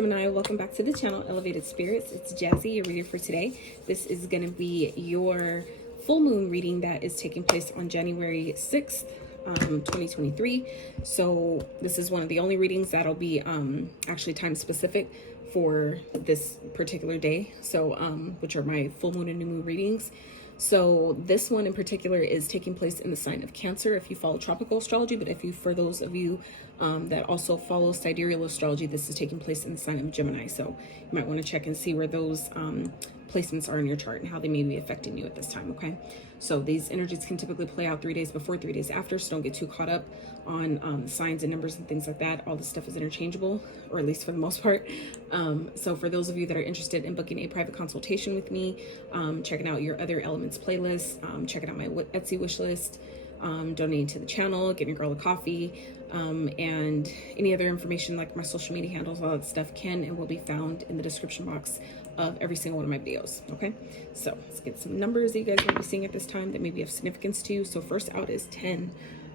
Gemini, welcome back to the channel, Elevated Spirits. It's Jazzy, your reader for today. This is going to be your full moon reading that is taking place on January 6th, 2023. So this is one of the only readings that'll be actually time specific for this particular day. So which are my full moon and new moon readings. So this one in particular is taking place in the sign of Cancer if you follow tropical astrology, but if you, for those of you that also follow sidereal astrology, this is taking place in the sign of Gemini. So you might want to check and see where those placements are in your chart and how they may be affecting you at this time, okay? So these energies can typically play out 3 days before, 3 days after, so don't get too caught up on signs and numbers and things like that. All this stuff is interchangeable, or at least for the most part. So for those of you that are interested in booking a private consultation with me, checking out your other elements playlist, checking out my Etsy wish list, donating to the channel, getting your girl a coffee, and any other information like my social media handles, all that stuff can and will be found in the description box of every single one of my videos. Okay, so let's get some numbers that you guys will be seeing at this time that may be of significance to you. So first out is 10.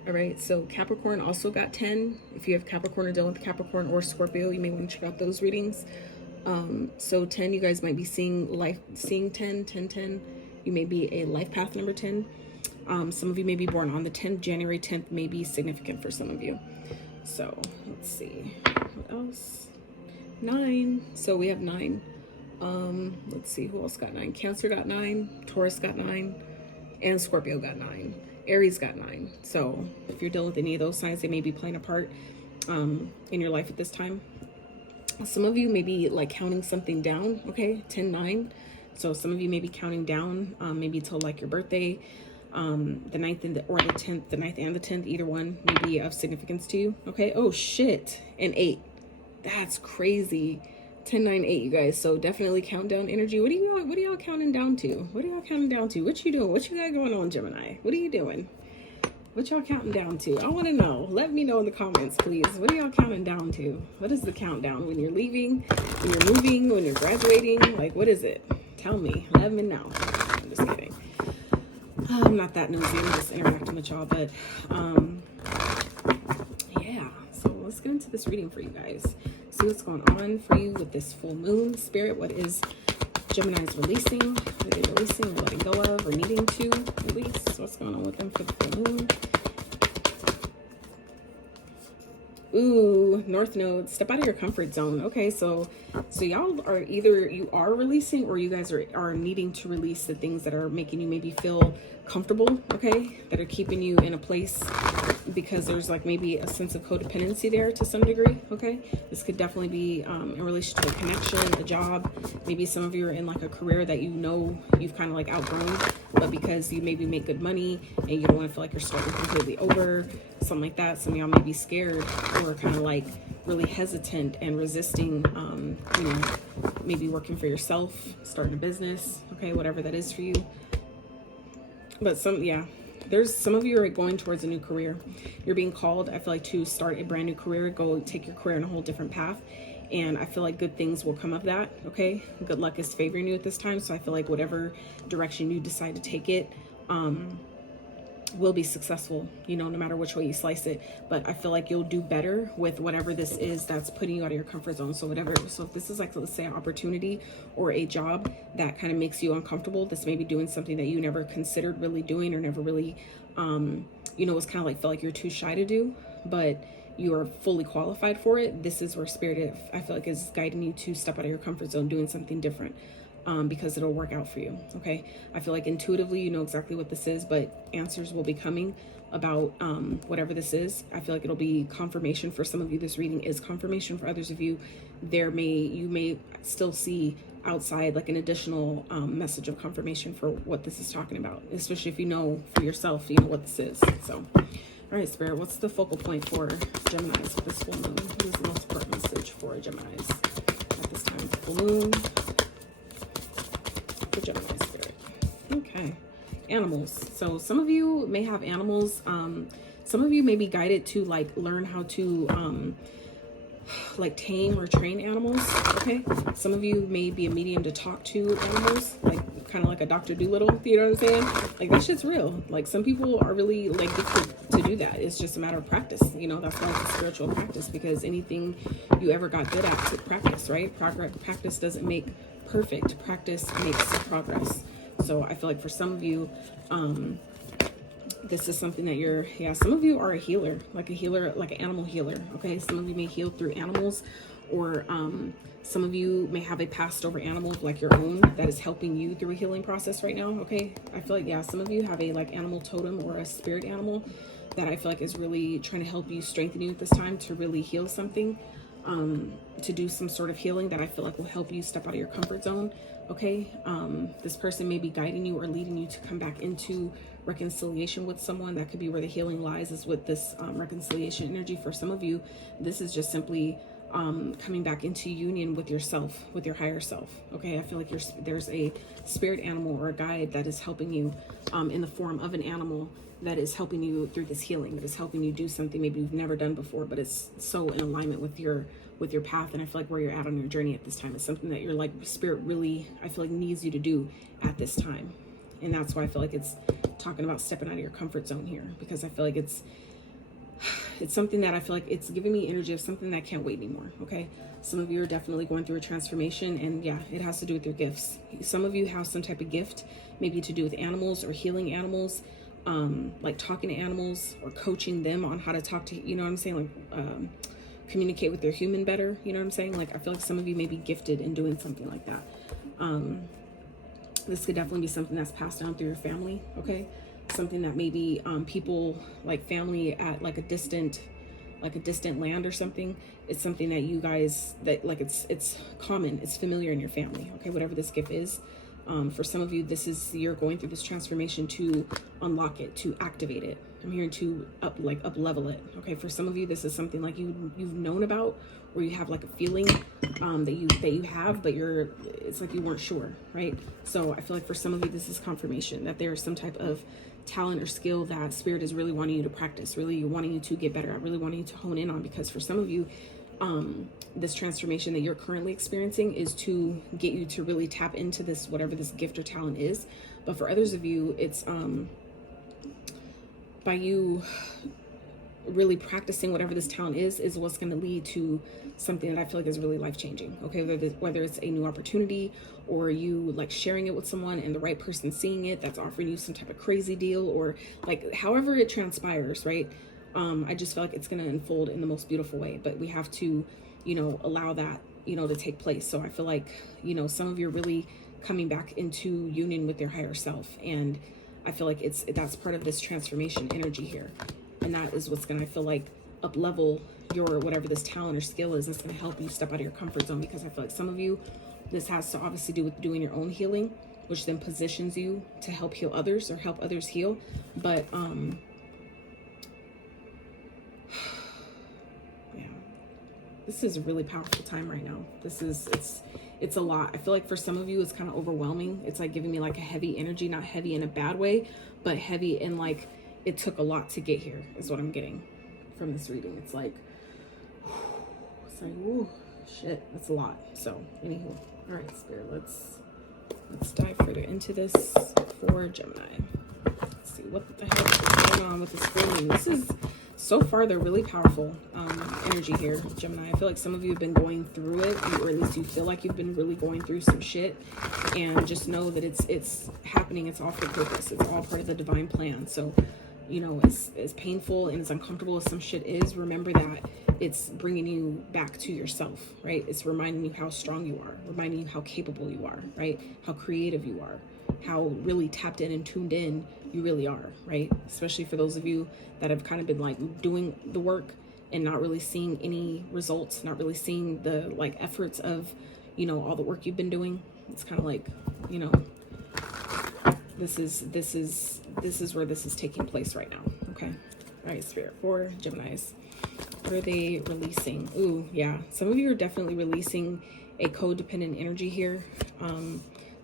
All right, so Capricorn also got 10. If you have Capricorn or dealing with Capricorn or Scorpio, you may want to check out those readings. So 10, you guys might be seeing 10. You may be a life path number 10. Some of you may be born on the 10th. January 10th may be significant for some of you. So let's see what else. 9. So we have 9. Let's see who else got 9. Cancer got 9, Taurus got 9, and Scorpio got 9. Aries got 9. So if you're dealing with any of those signs, they may be playing a part in your life at this time. Some of you may be like counting something down. Okay, 10, 9. So some of you may be counting down, maybe till like your birthday, the 9th and or the 10th, the 9th and the 10th, either one may be of significance to you. Okay. Oh shit. And 8. That's crazy. 10, 9, 8, you guys. So definitely countdown energy. What are y'all counting down to? What are y'all counting down to? What you doing? What you got going on, Gemini? What are you doing? What y'all counting down to? I want to know. Let me know in the comments, please. What are y'all counting down to? What is the countdown? When you're leaving, when you're moving, when you're graduating? Like, what is it? Tell me. Let me know. I'm just kidding. I'm not that nosy. I'm just interacting with y'all. But, yeah. So let's get into this reading for you guys. See what's going on for you with this full moon. Spirit, what is Gemini's releasing? What are they releasing or letting go of or needing to release? What's going on with them for the full moon? Ooh, North Node, step out of your comfort zone. Okay, so y'all are either you are releasing or you guys are needing to release the things that are making you maybe feel comfortable, okay, that are keeping you in a place because there's like maybe a sense of codependency there to some degree. Okay, this could definitely be in relation to a connection, a job. Maybe some of you are in like a career that you know you've kind of like outgrown, but because you maybe make good money and you don't want to feel like you're starting completely over, something like that. Some of y'all may be scared or kind of like really hesitant and resisting, you know, maybe working for yourself, starting a business, okay, whatever that is for you. But there's some of you are going towards a new career. You're being called, I feel like, to start a brand new career, go take your career in a whole different path. And I feel like good things will come of that, okay? Good luck is favoring you at this time. So I feel like whatever direction you decide to take it, will be successful, you know, no matter which way you slice it. But I feel like you'll do better with whatever this is that's putting you out of your comfort zone. So if this is like, let's say, an opportunity or a job that kind of makes you uncomfortable, this may be doing something that you never considered really doing or never really, you know, was kind of like, felt like you're too shy to do, but you are fully qualified for it. This is where Spirit, I feel like, is guiding you to step out of your comfort zone, doing something different. Because it'll work out for you, okay? I feel like intuitively you know exactly what this is, but answers will be coming about whatever this is. I feel like it'll be confirmation for some of you. This reading is confirmation. For others of you, you may still see outside like an additional message of confirmation for what this is talking about, especially if you know for yourself, you know what this is. So, all right, Spirit, what's the focal point for Geminis with this full moon? What is the most important message for Geminis at this time? Full moon. Gemini Spirit. Okay. Animals. So some of you may have animals. Some of you may be guided to like learn how to like tame or train animals. Okay. Some of you may be a medium to talk to animals, like kind of like a Dr. Doolittle, you know what I'm saying? Like, that shit's real. Like, some people are really like gifted to do that. It's just a matter of practice, you know. That's why it's a spiritual practice, because anything you ever got good at, to practice, right? Practice doesn't make perfect. Practice makes progress. So I feel like for some of you, this is something that you're, yeah, some of you are a healer, like an animal healer, okay? Some of you may heal through animals, or some of you may have a passed over animal like your own that is helping you through a healing process right now, okay? I feel like, yeah, some of you have a like animal totem or a spirit animal that I feel like is really trying to help you, strengthen you at this time to really heal something, to do some sort of healing that I feel like will help you step out of your comfort zone, okay? This person may be guiding you or leading you to come back into reconciliation with someone. That could be where the healing lies, is with this reconciliation energy. For some of you, this is just simply coming back into union with yourself, with your higher self, okay? I feel like there's a spirit animal or a guide that is helping you in the form of an animal that is helping you through this healing, that is helping you do something maybe you've never done before, but it's so in alignment with your path. And I feel like where you're at on your journey at this time is something that your like spirit really, I feel like, needs you to do at this time. And that's why I feel like it's talking about stepping out of your comfort zone here, because I feel like it's something that I feel like it's giving me energy of something that I can't wait anymore, okay? Some of you are definitely going through a transformation, and yeah, it has to do with your gifts. Some of you have some type of gift, maybe to do with animals or healing animals, like talking to animals or coaching them on how to talk to, you know what I'm saying? Like, communicate with their human better, you know what I'm saying? Like, I feel like some of you may be gifted in doing something like that. This could definitely be something that's passed down through your family, okay? Something that maybe people, like family at like a distant land or something. It's something that you guys, that like it's common, it's familiar in your family, okay? Whatever this gift is. For some of you, this is, you're going through this transformation to unlock it, to activate it. I'm hearing to up level it, okay? For some of you, this is something like you've known about, or you have like a feeling that you have, but it's like you weren't sure, right? So I feel like for some of you, this is confirmation that there's some type of talent or skill that spirit is really wanting you to practice, really wanting you to get better at, really wanting you to hone in on. Because for some of you, this transformation that you're currently experiencing is to get you to really tap into this, whatever this gift or talent is. But for others of you, it's by you really practicing whatever this talent is what's going to lead to something that I feel like is really life-changing, okay? Whether it's a new opportunity, or you like sharing it with someone and the right person seeing it, that's offering you some type of crazy deal, or like however it transpires, right? I just feel like it's going to unfold in the most beautiful way, but we have to, you know, allow that, you know, to take place. So I feel like, you know, some of you are really coming back into union with your higher self, and I feel like that's part of this transformation energy here. And that is what's going to, I feel like, up level your whatever this talent or skill is. That's going to help you step out of your comfort zone, because I feel like some of you, this has to obviously do with doing your own healing, which then positions you to help heal others or help others heal. But yeah, this is a really powerful time right now. It's a lot. I feel like for some of you, it's kind of overwhelming. It's like giving me like a heavy energy, not heavy in a bad way, but heavy in like, it took a lot to get here, is what I'm getting from this reading. It's like, ooh, shit, that's a lot. So anywho, all right, Spirit, let's dive further into this for Gemini. Let's see what the hell is going on with this full moon. This is, so far, they're really powerful energy here, Gemini. I feel like some of you have been going through it, or at least you feel like you've been really going through some shit, and just know that it's happening. It's all for purpose. It's all part of the divine plan. So, you know, as painful and as uncomfortable as some shit is, remember that it's bringing you back to yourself, right? It's reminding you how strong you are, reminding you how capable you are, right? How creative you are, how really tapped in and tuned in you really are, right? Especially for those of you that have kind of been like doing the work and not really seeing any results, not really seeing the like efforts of, you know, all the work you've been doing. It's kind of like, you know, this is where this is taking place right now. Okay. All right, Spirit, for Geminis, what are they releasing? Ooh, yeah. Some of you are definitely releasing a codependent energy here.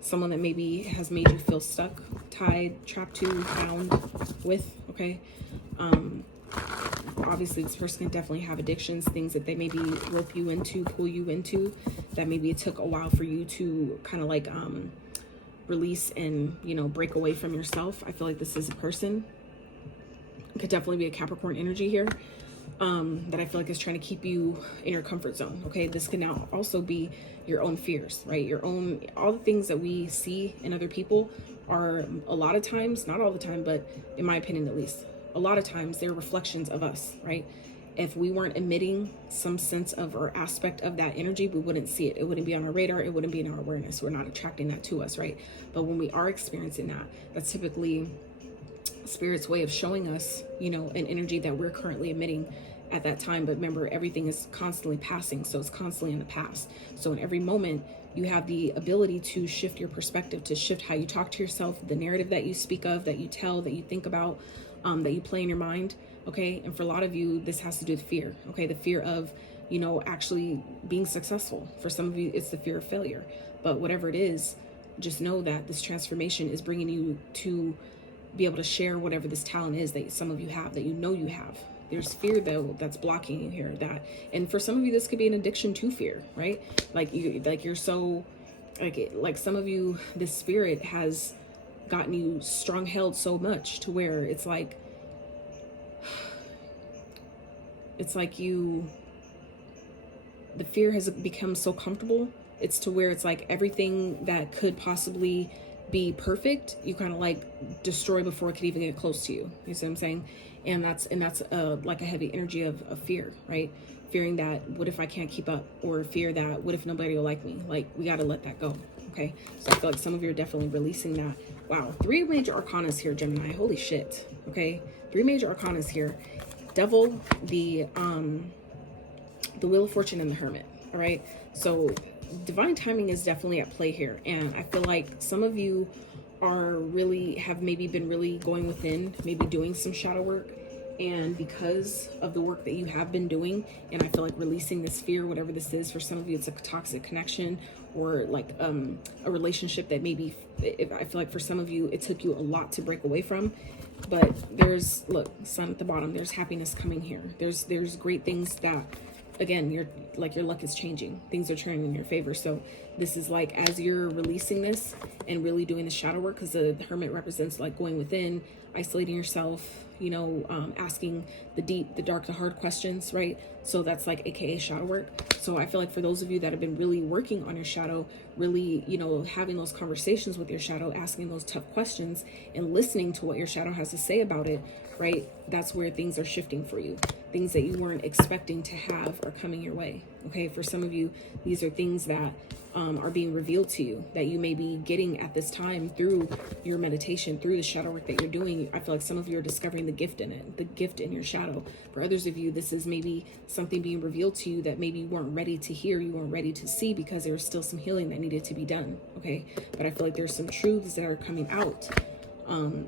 Someone that maybe has made you feel stuck, tied, trapped to, bound with, okay? Obviously, this person can definitely have addictions, things that they maybe rope you into, pull you into, that maybe it took a while for you to kind of like release and, you know, break away from yourself. I feel like this is a person. It could definitely be a Capricorn energy here, that I feel like is trying to keep you in your comfort zone. Okay, this can now also be your own fears, right? Your own, all the things that we see in other people are a lot of times, not all the time, but in my opinion at least, a lot of times they're reflections of us, right? If we weren't emitting some sense of or aspect of that energy, we wouldn't see it. It wouldn't be on our radar. It wouldn't be in our awareness. We're not attracting that to us, right? But when we are experiencing that, that's typically Spirit's way of showing us, you know, an energy that we're currently emitting at that time. But remember, everything is constantly passing, so it's constantly in the past. So in every moment, you have the ability to shift your perspective, to shift how you talk to yourself, the narrative that you speak of, that you tell, that you think about, that you play in your mind. Okay, and for a lot of you, this has to do with fear. Okay, the fear of, you know, actually being successful. For some of you, it's the fear of failure. But whatever it is, just know that this transformation is bringing you to be able to share whatever this talent is that some of you have, that you know you have. There's fear though that's blocking you here. That, and for some of you, this could be an addiction to fear, right? You're so, like some of you, this spirit has gotten you strong-held so much to where it's like you, the fear has become so comfortable. It's to where it's like everything that could possibly be perfect, you kind of like destroy before it could even get close to you. You see what I'm saying? And that's like a heavy energy of fear, right? Fearing that, what if I can't keep up? Or fear that, what if nobody will like me? Like, we got to let that go. Okay, so I feel like some of you are definitely releasing that. Wow, 3 major arcanas here, Gemini. Holy shit. Okay, 3 major arcanas here. Devil, the Wheel of Fortune, and the Hermit. All right, so divine timing is definitely at play here, and I feel like some of you are really have maybe been really going within, maybe doing some shadow work, and because of the work that you have been doing, and I feel like releasing this fear, whatever this is, for some of you it's a toxic connection, or like a relationship that maybe, I feel like for some of you it took you a lot to break away from. But there's, look, sun at the bottom, there's happiness coming here. There's great things that, again, your luck is changing. Things are turning in your favor. So this is like, as you're releasing this and really doing the shadow work, because the Hermit represents like going within, isolating yourself, you know, asking the deep, the dark, the hard questions, right? So that's like AKA shadow work. So I feel like for those of you that have been really working on your shadow, really, you know, having those conversations with your shadow, asking those tough questions and listening to what your shadow has to say about it, right? That's where things are shifting for you. Things that you weren't expecting to have are coming your way. Okay, for some of you, these are things that are being revealed to you, that you may be getting at this time through your meditation, through the shadow work that you're doing. I feel like some of you are discovering the gift in it, the gift in your shadow. For others of you, this is maybe something being revealed to you that maybe you weren't ready to hear, you weren't ready to see, because there was still some healing that needed to be done. Okay, but I feel like there's some truths that are coming out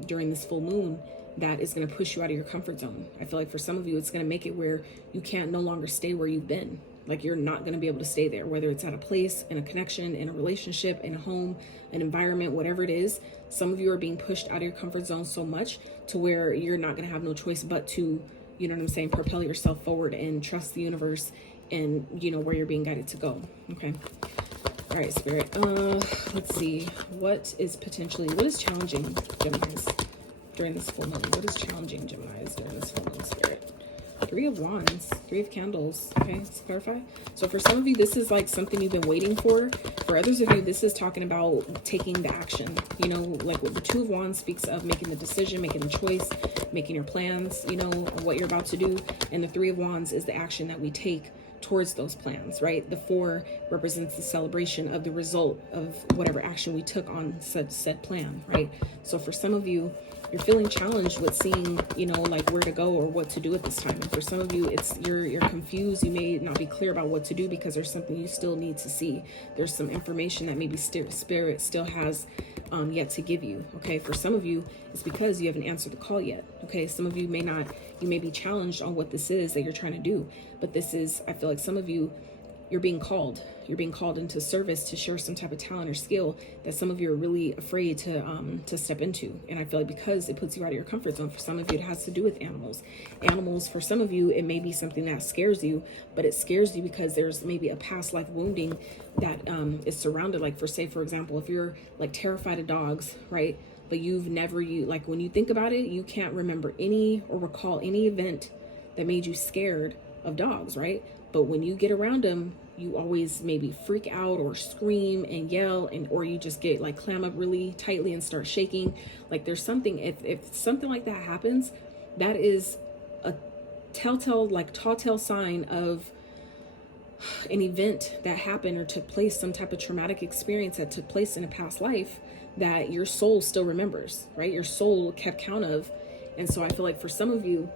during this full moon that is going to push you out of your comfort zone. I feel like for some of you, it's going to make it where you can't no longer stay where you've been. Like, you're not going to be able to stay there, whether it's at a place, in a connection, in a relationship, in a home, an environment, whatever it is. Some of you are being pushed out of your comfort zone so much to where you're not going to have no choice but to, you know what I'm saying, propel yourself forward and trust the universe and, you know, where you're being guided to go. Okay. All right, Spirit. Let's see. What is challenging Geminis during this full moon? What is challenging Geminis during this full moon, Spirit? 3 of Wands, 3 of Candles. Okay, let's clarify. So for some of you, this is like something you've been waiting for. For others of you, this is talking about taking the action. You know, like what the 2 of Wands speaks of, making the decision, making the choice, making your plans, you know, what you're about to do. And the 3 of Wands is the action that we take towards those plans, right? The 4 represents the celebration of the result of whatever action we took on said plan, right? So for some of you, you're feeling challenged with seeing, you know, like where to go or what to do at this time. And for some of you, it's you're confused. You may not be clear about what to do because there's something you still need to see. There's some information that maybe Spirit still has yet to give you. Okay, for some of you, it's because you haven't answered the call yet. Okay, some of you may be challenged on what this is that you're trying to do. But this is, I feel like some of you, you're being called. You're being called into service to share some type of talent or skill that some of you are really afraid to step into. And I feel like because it puts you out of your comfort zone, for some of you, it has to do with animals. Animals, for some of you, it may be something that scares you, but it scares you because there's maybe a past life wounding that is surrounded. Like for example, if you're like terrified of dogs, right? But you've never, like when you think about it, you can't remember any or recall any event that made you scared of dogs, right? But when you get around them, you always maybe freak out or scream and yell, or you just get like clam up really tightly and start shaking. Like there's something, if something like that happens, that is a telltale sign of an event that happened or took place, some type of traumatic experience that took place in a past life that your soul still remembers, right? Your soul kept count of. And so I feel like for some of you,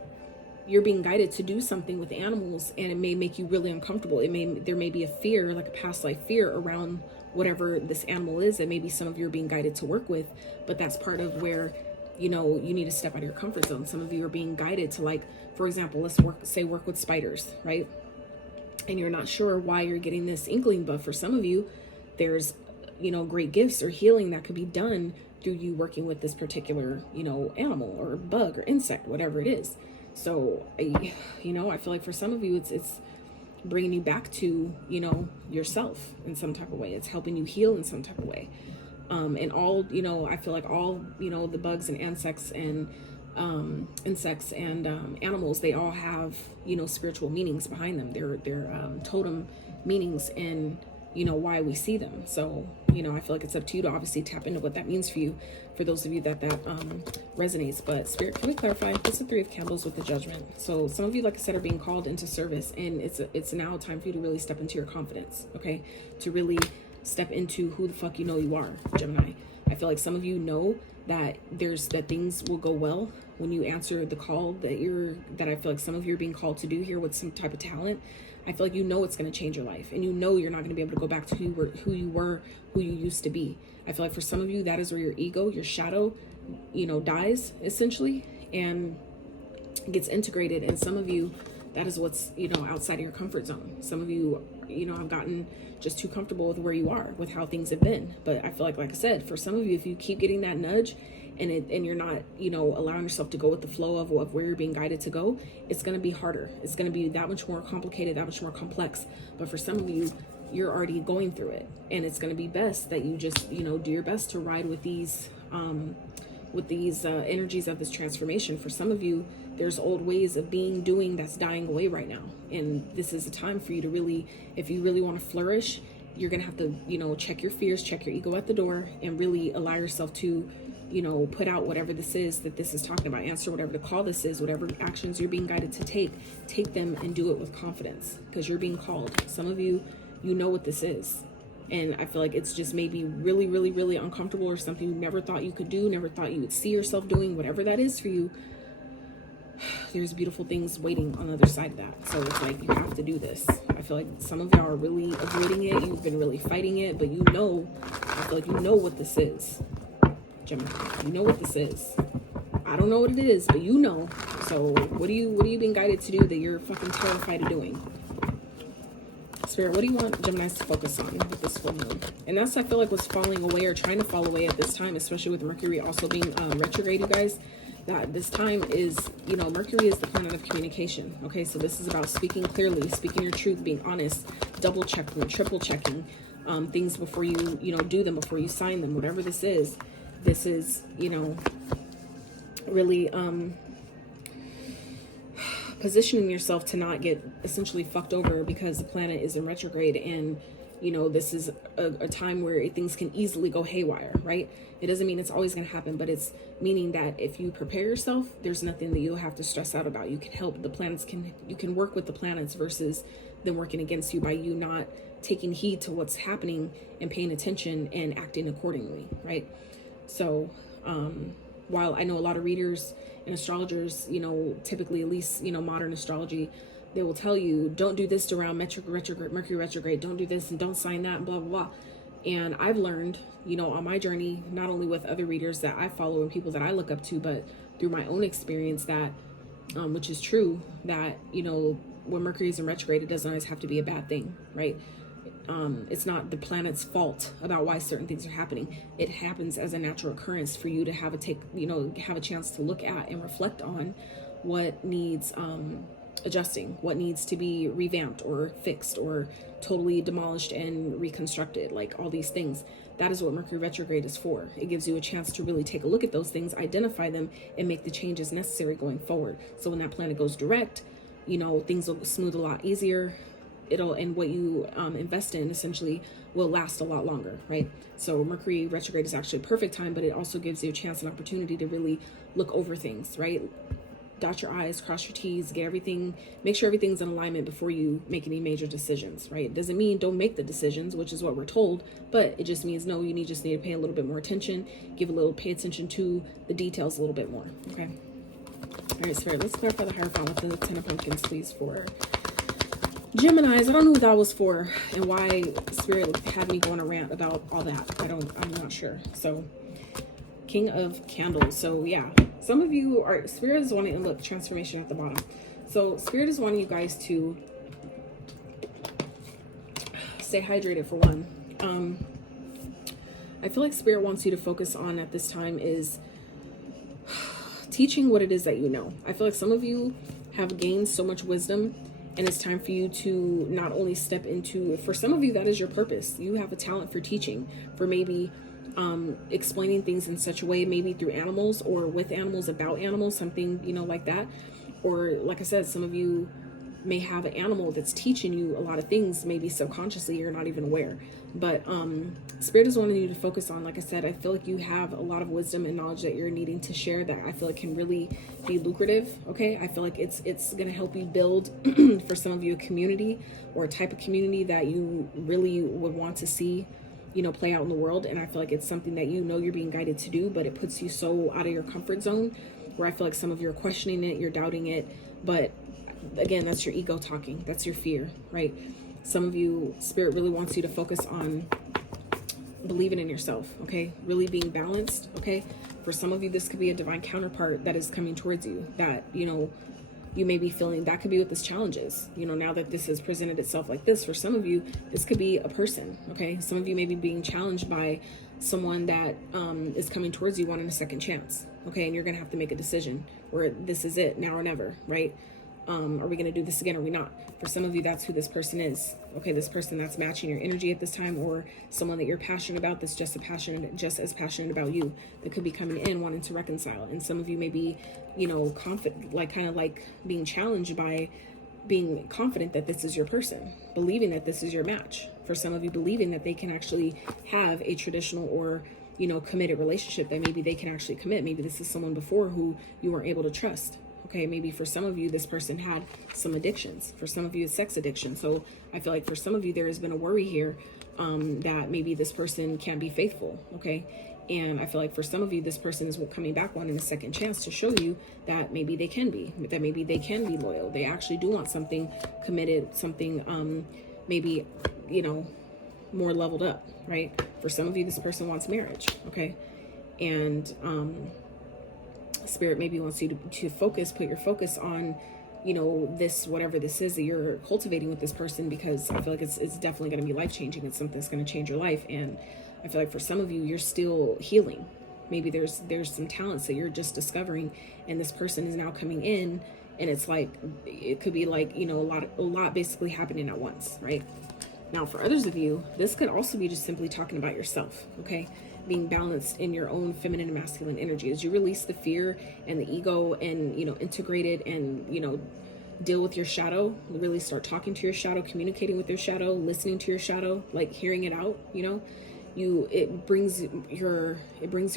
you're being guided to do something with animals, and it may make you really uncomfortable. There may be a fear, like a past life fear around whatever this animal is that maybe some of you are being guided to work with, but that's part of where, you need to step out of your comfort zone. Some of you are being guided to, like, for example, let's work with spiders, right? And you're not sure why you're getting this inkling, but for some of you, there's, great gifts or healing that could be done through you working with this particular, animal or bug or insect, whatever it is. So, I feel like for some of you, it's bringing you back to, yourself in some type of way. It's helping you heal in some type of way. And all, I feel like all, the bugs and insects and animals, they all have, spiritual meanings behind them. They're totem meanings in, why we see them. So, I feel like it's up to you to obviously tap into what that means for you, for those of you that resonates. But Spirit, can we clarify? It's the Three of Candles with the Judgment. So some of you, like I said, are being called into service, and it's now time for you to really step into your confidence, okay? To really step into who the fuck you are, Gemini. I feel like some of you know that things will go well when you answer the call that I feel like some of you are being called to do here with some type of talent. I feel like it's going to change your life, and you're not going to be able to go back to who you used to be. I feel like for some of you, that is where your ego, your shadow, dies essentially and gets integrated. And some of you, that is what's, outside of your comfort zone. Some of you, have gotten just too comfortable with where you are, with how things have been. But I feel like I said, for some of you, if you keep getting that nudge and you're not, allowing yourself to go with the flow of where you're being guided to go, it's going to be harder. It's going to be that much more complicated, that much more complex. But for some of you, you're already going through it, and it's going to be best that you just, do your best to ride with these energies of this transformation. For some of you, there's old ways of doing that's dying away right now. And this is a time for you to really, if you really want to flourish, you're going to have to, check your fears, check your ego at the door, and really allow yourself to, put out whatever this is that this is talking about, answer whatever the call this is, whatever actions you're being guided to take them and do it with confidence, because you're being called. Some of you, know what this is. And I feel like it's just maybe really, really, really uncomfortable, or something you never thought you could do, never thought you would see yourself doing, whatever that is for you. There's beautiful things waiting on the other side of that. So it's like, you have to do this. I feel like some of y'all are really avoiding it. You've been really fighting it, but I feel like what this is. Gemini, you know what this is. I don't know what it is, but So what are you being guided to do that you're fucking terrified of doing? Spirit, what do you want Geminis to focus on with this full moon? And that's, I feel like, what's falling away or trying to fall away at this time, especially with Mercury also being retrograde, you guys. That this time is, Mercury is the planet of communication. Okay, so this is about speaking clearly, speaking your truth, being honest, double checking, triple checking things before you, do them, before you sign them, whatever this is. This is, really positioning yourself to not get essentially fucked over because the planet is in retrograde, and this is a time where things can easily go haywire, right? It doesn't mean it's always going to happen, but it's meaning that if you prepare yourself, there's nothing that you'll have to stress out about. You can help the planets, you can work with the planets versus them working against you by you not taking heed to what's happening and paying attention and acting accordingly, right? So while I know a lot of readers and astrologers, typically, at least, modern astrology, they will tell you, don't do this around Mercury retrograde, don't do this and don't sign that, and blah, blah, blah. And I've learned, on my journey, not only with other readers that I follow and people that I look up to, but through my own experience that, which is true, that, when Mercury is in retrograde, it doesn't always have to be a bad thing, right? It's not the planet's fault about why certain things are happening. It happens as a natural occurrence for you to have a chance to look at and reflect on what needs adjusting, what needs to be revamped or fixed or totally demolished and reconstructed, like all these things. That is what Mercury retrograde is for. It gives you a chance to really take a look at those things, identify them, and make the changes necessary going forward. So when that planet goes direct, things will smooth a lot easier. And what you invest in essentially will last a lot longer, right? So Mercury retrograde is actually a perfect time, but it also gives you a chance and opportunity to really look over things, right? Dot your I's, cross your T's, make sure everything's in alignment before you make any major decisions, right? It doesn't mean don't make the decisions, which is what we're told, but it just means no, you just need to pay a little bit more attention, pay attention to the details a little bit more, okay? All right, Spirit, let's clarify the Hierophant with the 10 of Pumpkins, please, for Geminis. I don't know who that was for and why Spirit had me go on a rant about all that. I'm not sure. So King of Candles. So yeah, some of you are, Spirit is wanting, and look, transformation at the bottom. So Spirit is wanting you guys to stay hydrated for one. I feel like Spirit wants you to focus on at this time is teaching what it is that you know. I feel like some of you have gained so much wisdom, and it's time for you to not only step into, for some of you, that is your purpose. You have a talent for teaching, for maybe explaining things in such a way, maybe through animals or with animals, about animals, something, like that. Or like I said, some of you may have an animal that's teaching you a lot of things, maybe subconsciously you're not even aware. But Spirit is wanting you to focus on, like I said, I feel like you have a lot of wisdom and knowledge that you're needing to share that I feel like can really be lucrative, okay? I feel like it's going to help you build, for some of you, a community or a type of community that you really would want to see play out in the world. And I feel like it's something that you're being guided to do, but it puts you so out of your comfort zone where I feel like some of you are questioning it, you're doubting it. But again, that's your ego talking. That's your fear, right? Some of you, Spirit really wants you to focus on believing in yourself, okay? Really being balanced, okay? For some of you, this could be a divine counterpart that is coming towards you that, you may be feeling. That could be what this challenge is. Now that this has presented itself like this, for some of you, this could be a person, okay? Some of you may be being challenged by someone that is coming towards you wanting a second chance, okay? And you're going to have to make a decision where this is it, now or never, right? Are we going to do this again or are we not? For some of you, that's who this person is, okay? This person that's matching your energy at this time, or someone that you're passionate about that's just as passionate about you, that could be coming in wanting to reconcile. And some of you may be, confident, kind of being challenged by being confident that this is your person, believing that this is your match. For some of you, believing that they can actually have a traditional or committed relationship, that maybe they can actually commit. Maybe this is someone before who you weren't able to trust. Okay, maybe for some of you, this person had some addictions. For some of you, it's sex addiction. So I feel like for some of you, there has been a worry here that maybe this person can't be faithful, okay? And I feel like for some of you, this person is coming back wanting a second chance to show you that maybe they can be loyal. They actually do want something committed, something maybe, more leveled up, right? For some of you, this person wants marriage, okay? And Spirit maybe wants you to put your focus on, this, whatever this is that you're cultivating with this person, because I feel like it's definitely going to be life-changing. It's something that's going to change your life. And I feel like for some of you, you're still healing. Maybe there's some talents that you're just discovering, and this person is now coming in, and it's like, it could be like, a lot basically happening at once, right? Now, for others of you, this could also be just simply talking about yourself, okay? Being balanced in your own feminine and masculine energy as you release the fear and the ego and, integrate it and, deal with your shadow, really start talking to your shadow, communicating with your shadow, listening to your shadow, like hearing it out, it brings your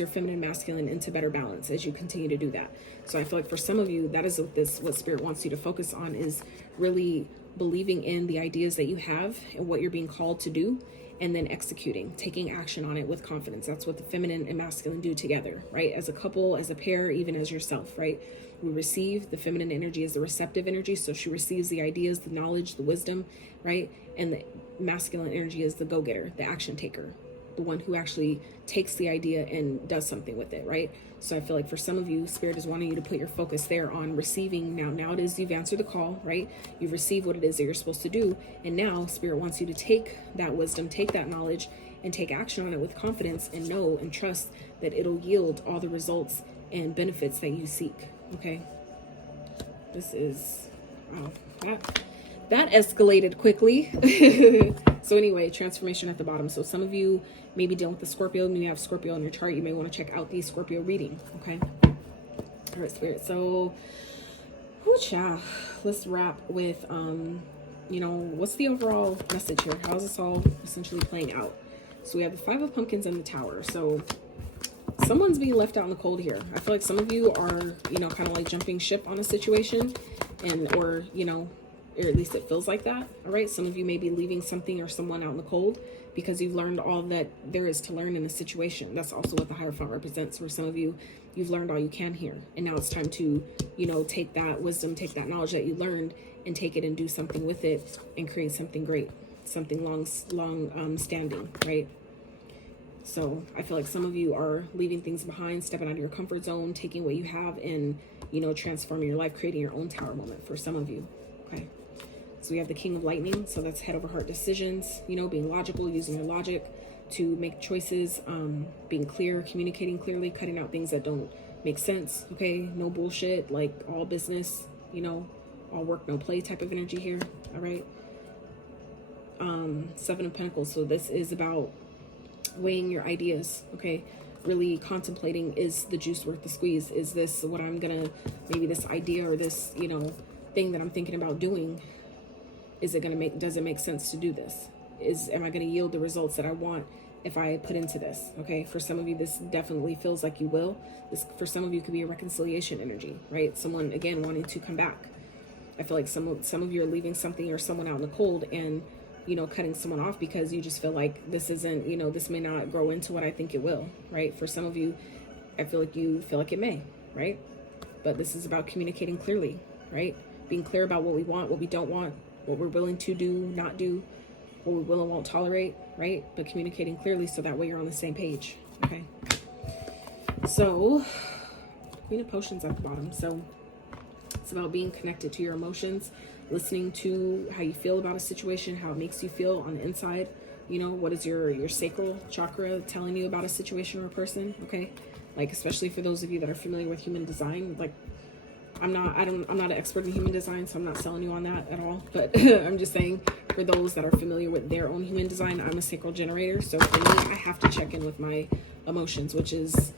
feminine and masculine into better balance as you continue to do that. So I feel like for some of you, that is what Spirit wants you to focus on, is really believing in the ideas that you have and what you're being called to do, and then executing, taking action on it with confidence. That's what the feminine and masculine do together, right? As a couple, as a pair, even as yourself, right? We receive, the feminine energy is the receptive energy. So she receives the ideas, the knowledge, the wisdom, right? And the masculine energy is the go-getter, the action taker, the one who actually takes the idea and does something with it, right? So I feel like for some of you, Spirit is wanting you to put your focus there on receiving. Now it is, you've answered the call, right? You've received what it is that you're supposed to do. And now Spirit wants you to take that wisdom, take that knowledge, and take action on it with confidence, and know and trust that it'll yield all the results and benefits that you seek, okay? This is, wow, that escalated quickly. So anyway, transformation at the bottom. So some of you may be dealing with the Scorpio, and you have Scorpio in your chart. You may want to check out the Scorpio reading, okay? All right, Spirit. So, let's wrap with, what's the overall message here? How is this all essentially playing out? So we have the Five of Pumpkins and the Tower. So someone's being left out in the cold here. I feel like some of you are, kind of like jumping ship on a situation, or at least it feels like that. All right. Some of you may be leaving something or someone out in the cold because you've learned all that there is to learn in a situation. That's also what the Hierophant represents. For some of you, you've learned all you can here. And now it's time to, take that wisdom, take that knowledge that you learned and take it and do something with it and create something great, something long standing, right? So I feel like some of you are leaving things behind, stepping out of your comfort zone, taking what you have and, transforming your life, creating your own tower moment for some of you. Okay. So we have the King of Lightning. So that's head over heart decisions, being logical, using your logic to make choices, being clear, communicating clearly, cutting out things that don't make sense. Okay. No bullshit, like all business, all work, no play type of energy here. All right. Seven of Pentacles. So this is about weighing your ideas. Okay. Really contemplating, is the juice worth the squeeze? Is this what I'm gonna, maybe this idea or this, thing that I'm thinking about doing, does it make sense to do this? Am I going to yield the results that I want if I put into this? Okay. For some of you, this definitely feels like you will. This, for some of you, could be a reconciliation energy, right? Someone, again, wanting to come back. I feel like some of you are leaving something or someone out in the cold and, cutting someone off because you just feel like this isn't, this may not grow into what I think it will, right? For some of you, I feel like you feel like it may, right? But this is about communicating clearly, right? Being clear about what we want, what we don't want, what we're willing to do, not do, what we will and won't tolerate, right? But communicating clearly so that way you're on the same page, okay? So, Queen of Potions at the bottom. So it's about being connected to your emotions, listening to how you feel about a situation, how it makes you feel on the inside. What is your sacral chakra telling you about a situation or a person, okay? Like, especially for those of you that are familiar with human design, like, I'm not an expert in human design, so I'm not selling you on that at all. But I'm just saying, for those that are familiar with their own human design, I'm a sacral generator. So for me, I have to check in with my emotions, which is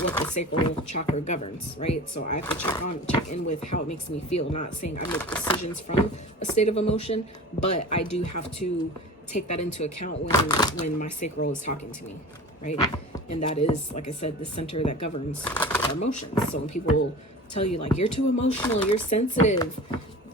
what the sacral chakra governs, right? So I have to check in with how it makes me feel. Not saying I make decisions from a state of emotion, but I do have to take that into account when my sacral is talking to me, right? And that is, like I said, the center that governs our emotions. So when people tell you like you're too emotional, you're sensitive,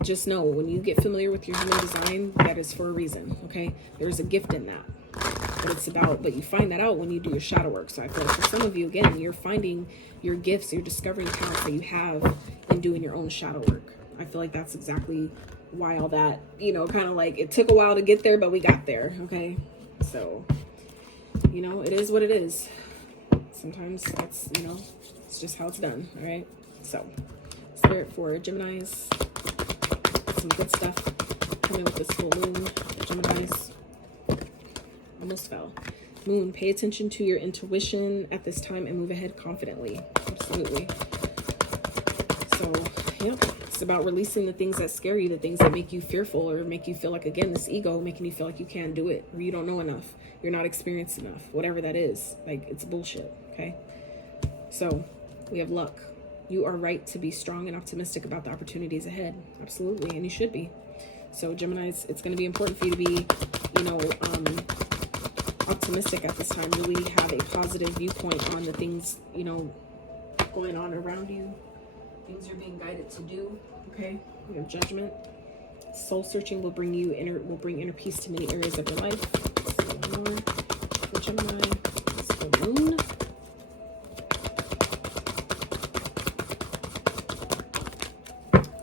just know when you get familiar with your human design, that is for a reason. Okay, there's a gift in that, but you find that out when you do your shadow work. So I feel like for some of you, again, you're finding your gifts, you're discovering talents that you have in doing your own shadow work. I feel like that's exactly why all that, kind of like it took a while to get there, but we got there. Okay, so it is what it is. Sometimes that's it's just how it's done. All right. So, Spirit for Geminis, some good stuff coming with this full moon. Geminis, almost fell. Moon, pay attention to your intuition at this time and move ahead confidently. Absolutely. So, yep, it's about releasing the things that scare you, the things that make you fearful or make you feel like, again, this ego making you feel like you can't do it or you don't know enough, you're not experienced enough, whatever that is. Like, it's bullshit, okay? So, we have luck. You are right to be strong and optimistic about the opportunities ahead. Absolutely. And you should be. So Geminis, it's going to be important for you to be, optimistic at this time. Really have a positive viewpoint on the things, going on around you. Things you're being guided to do. Okay. We have Judgment. Soul searching will bring inner peace to many areas of your life. Let's see one more for Gemini. It's the Moon.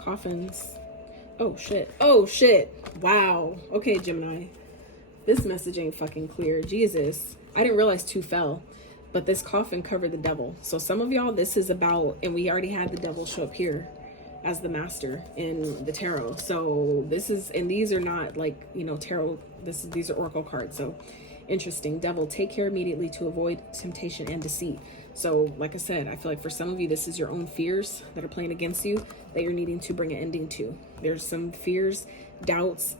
Coffins. Oh shit. Wow. Okay, Gemini. This message ain't fucking clear. Jesus. I didn't realize 2 fell, but this coffin covered the devil. So some of y'all, this is about, and we already had the devil show up here as the master in the tarot. So this is, and these are not like, you know, tarot, these are oracle cards. So interesting. Devil, take care immediately to avoid temptation and deceit. So like I said, I feel like for some of you, this is your own fears that are playing against you that you're needing to bring an ending to. There's some fears, doubts,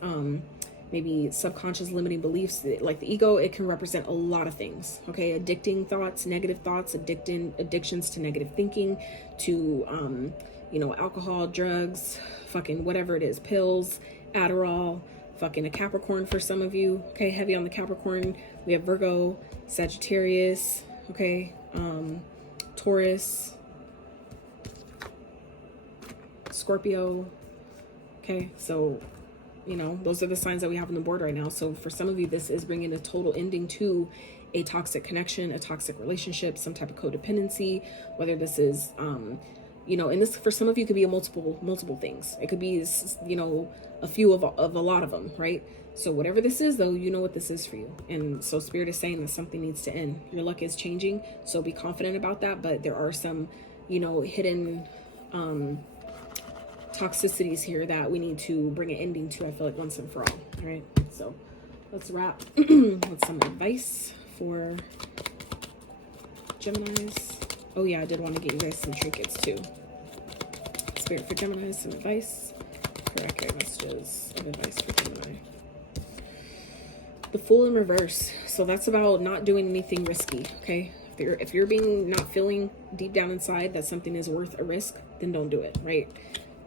maybe subconscious limiting beliefs. Like the ego, it can represent a lot of things. Okay, addicting thoughts, negative thoughts, addictions to negative thinking, to you know, alcohol, drugs, fucking whatever it is, pills, Adderall, fucking a Capricorn for some of you. Okay, heavy on the Capricorn. We have Virgo, Sagittarius, okay, Taurus, Scorpio. Okay, so you know, those are the signs that we have on the board right now. So for some of you, this is bringing a total ending to a toxic connection, a toxic relationship, some type of codependency, whether this is, you know, and this for some of you could be a multiple things. It could be, you know, a few of a lot of them, right? So whatever this is, though, you know what this is for you. And so Spirit is saying that something needs to end. Your luck is changing, so be confident about that. But there are some, you know, hidden toxicities here that we need to bring an ending to, I feel like, once and for all. All right, so let's wrap with some advice for Geminis. Oh yeah, I did want to get you guys some trinkets too. Spirit for Gemini, some advice for accurate messages of advice for Gemini. The Fool in reverse. So that's about not doing anything risky. Okay, if you're being not feeling deep down inside that something is worth a risk, then don't do it. Right.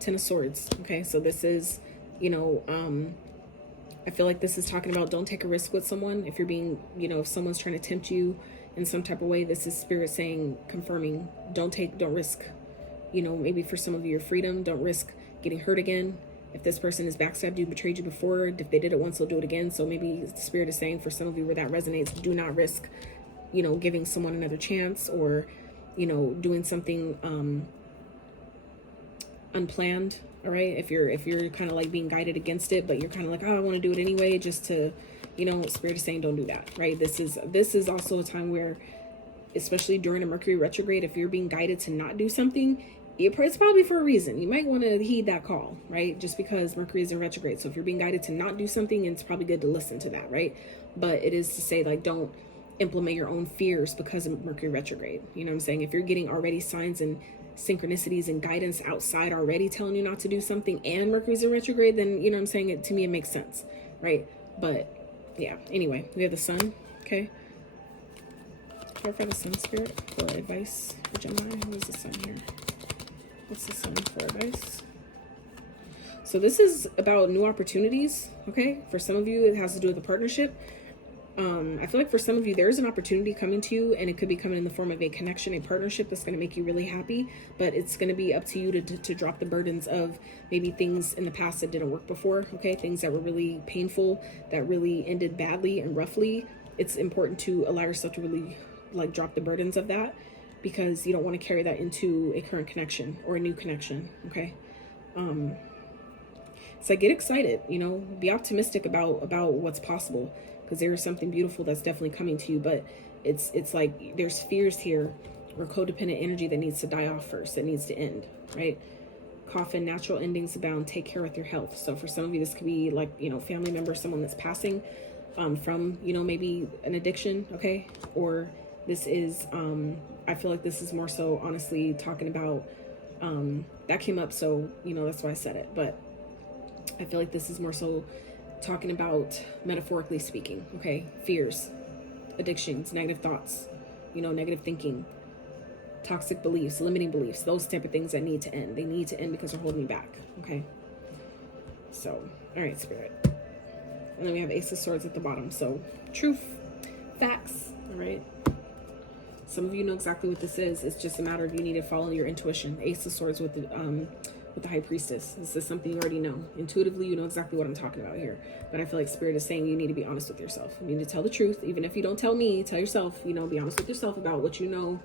10 of Swords. Okay, so this is, you know, I feel like this is talking about don't take a risk with someone. If you're being, you know, if someone's trying to tempt you in some type of way, this is Spirit saying, confirming, don't risk, you know, maybe for some of you, your freedom. Don't risk getting hurt again. If this person has backstabbed you, betrayed you before, if they did it once, they'll do it again. So maybe the Spirit is saying for some of you where that resonates, do not risk, you know, giving someone another chance, or, you know, doing something unplanned. All right, if you're kind of like being guided against it, but you're kind of like, oh, I want to do it anyway, just to, you know, Spirit is saying don't do that. Right, this is also a time where, especially during a Mercury retrograde, if you're being guided to not do something, it's probably for a reason. You might want to heed that call, right? Just because Mercury is in retrograde. So if you're being guided to not do something, it's probably good to listen to that, right? But it is to say, like, don't implement your own fears because of Mercury retrograde. You know what I'm saying? If you're getting already signs and synchronicities and guidance outside already telling you not to do something, and Mercury's in retrograde, then, you know what I'm saying, to me it makes sense, right? But yeah, anyway, we have the Sun. Okay, clarify the Sun, Spirit, for advice for Gemini. Who is the Sun here? What's the Sun for advice? So this is about new opportunities. Okay, for some of you it has to do with a partnership. I feel like for some of you, there's an opportunity coming to you, and it could be coming in the form of a connection, a partnership that's going to make you really happy, but it's going to be up to you to drop the burdens of maybe things in the past that didn't work before. Okay, things that were really painful, that really ended badly and roughly. It's important to allow yourself to really, like, drop the burdens of that, because you don't want to carry that into a current connection or a new connection. Okay, so get excited, you know, be optimistic about what's possible, because there is something beautiful that's definitely coming to you. But it's like there's fears here or codependent energy that needs to die off first, that needs to end, right? Coffin, natural endings abound, take care with your health. So for some of you, this could be like, you know, family member, someone that's passing from, you know, maybe an addiction. Okay, or this is I feel like this is more so honestly talking about that came up, so, you know, that's why I said it. But I feel like this is more so talking about, metaphorically speaking, okay, fears, addictions, negative thoughts, you know, negative thinking, toxic beliefs, limiting beliefs, those type of things that need to end. They need to end because they're holding you back. Okay, so all right, Spirit. And then we have Ace of Swords at the bottom. So truth, facts. All right, some of you know exactly what this is. It's just a matter of you need to follow your intuition. Ace of Swords with the with the High Priestess. This is something you already know. Intuitively, you know exactly what I'm talking about here. But I feel like Spirit is saying you need to be honest with yourself. You need to tell the truth. Even if you don't tell me, tell yourself, you know, be honest with yourself about what you know.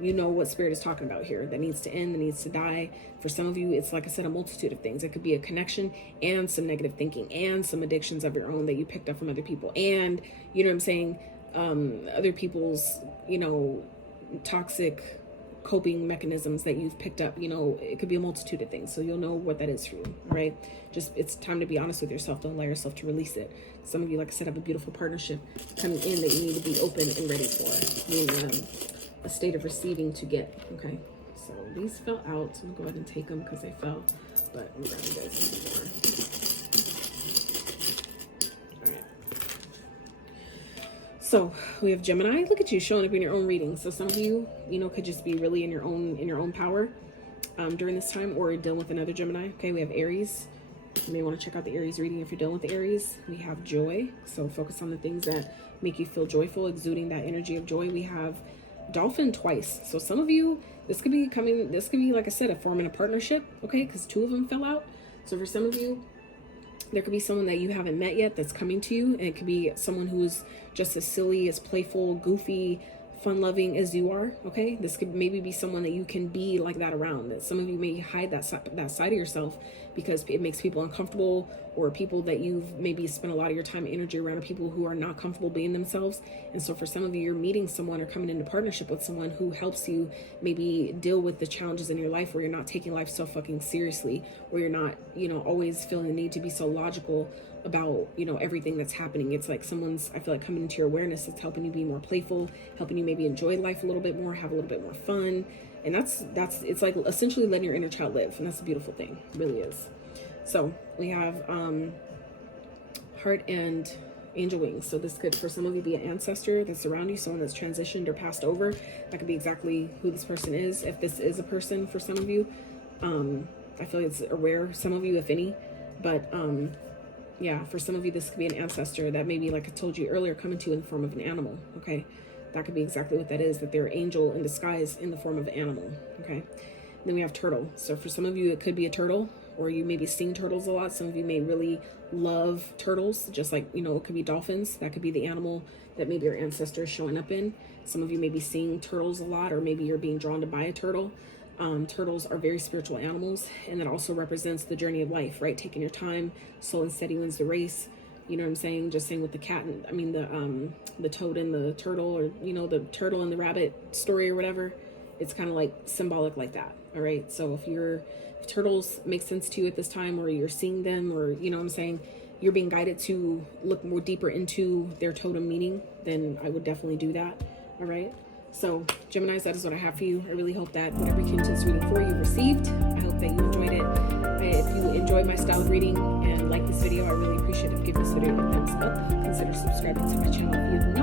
You know what Spirit is talking about here. That needs to end, that needs to die. For some of you, it's like I said, a multitude of things. It could be a connection and some negative thinking and some addictions of your own that you picked up from other people. And, you know what I'm saying, other people's, you know, toxic coping mechanisms that you've picked up. You know, it could be a multitude of things, so you'll know what that is for you. All right, just it's time to be honest with yourself. Don't allow yourself to release it. Some of you, like I said, have a beautiful partnership coming in that you need to be open and ready for. Meaning, a state of receiving to get. Okay, so these fell out, so I'm gonna go ahead and take them because they fell, but I'm grabbing you guys some more. So we have Gemini. Look at you showing up in your own reading. So some of you, you know, could just be really in your own power during this time, or dealing with another Gemini. Okay, we have Aries. You may want to check out the Aries reading if you're dealing with the Aries. We have joy. So focus on the things that make you feel joyful, exuding that energy of joy. We have Dolphin twice. So some of you, this could be, like I said, forming a partnership. Okay, because 2 of them fell out. So for some of you, there could be someone that you haven't met yet that's coming to you, and it could be someone who's just as silly, as playful, goofy, fun-loving as you are. Okay, this could maybe be someone that you can be like that around. That some of you may hide that side of yourself because it makes people uncomfortable, or people that you've maybe spent a lot of your time and energy around people who are not comfortable being themselves. And so for some of you, you're meeting someone or coming into partnership with someone who helps you maybe deal with the challenges in your life, where you're not taking life so fucking seriously, where you're not, you know, always feeling the need to be so logical about, you know, everything that's happening. It's like someone's, I feel like, coming into your awareness. It's helping you be more playful, helping you maybe enjoy life a little bit more, have a little bit more fun. And that's it's like essentially letting your inner child live, and that's a beautiful thing. It really is. So we have heart and angel wings. So this could, for some of you, be an ancestor that's around you, someone that's transitioned or passed over. That could be exactly who this person is. If this is a person for some of you, I feel like it's rare, some of you, if any, but yeah, for some of you, this could be an ancestor that maybe, like I told you earlier, coming to you in the form of an animal. Okay, that could be exactly what that is, that they're an angel in disguise in the form of an animal. Okay, then we have turtle. So for some of you, it could be a turtle, or you may be seeing turtles a lot. Some of you may really love turtles, just like, you know, it could be dolphins. That could be the animal that maybe your ancestor is showing up in. Some of you may be seeing turtles a lot, or maybe you're being drawn to buy a turtle. Turtles are very spiritual animals, and that also represents the journey of life, right? Taking your time, slow and steady wins the race. You know what I'm saying? Just saying with the cat and, I mean, the toad and the turtle, or, you know, the turtle and the rabbit story or whatever. It's kind of like symbolic like that. All right. So if turtles make sense to you at this time, or you're seeing them, or, you know what I'm saying, you're being guided to look more deeper into their totem meaning, then I would definitely do that. All right. So Geminis, that is what I have for you. I really hope that whatever came to this reading for you received. I hope that you enjoyed it. If you enjoyed my style of reading and like this video, I really appreciate it. Give this video a thumbs up. Consider subscribing to my channel if you have not.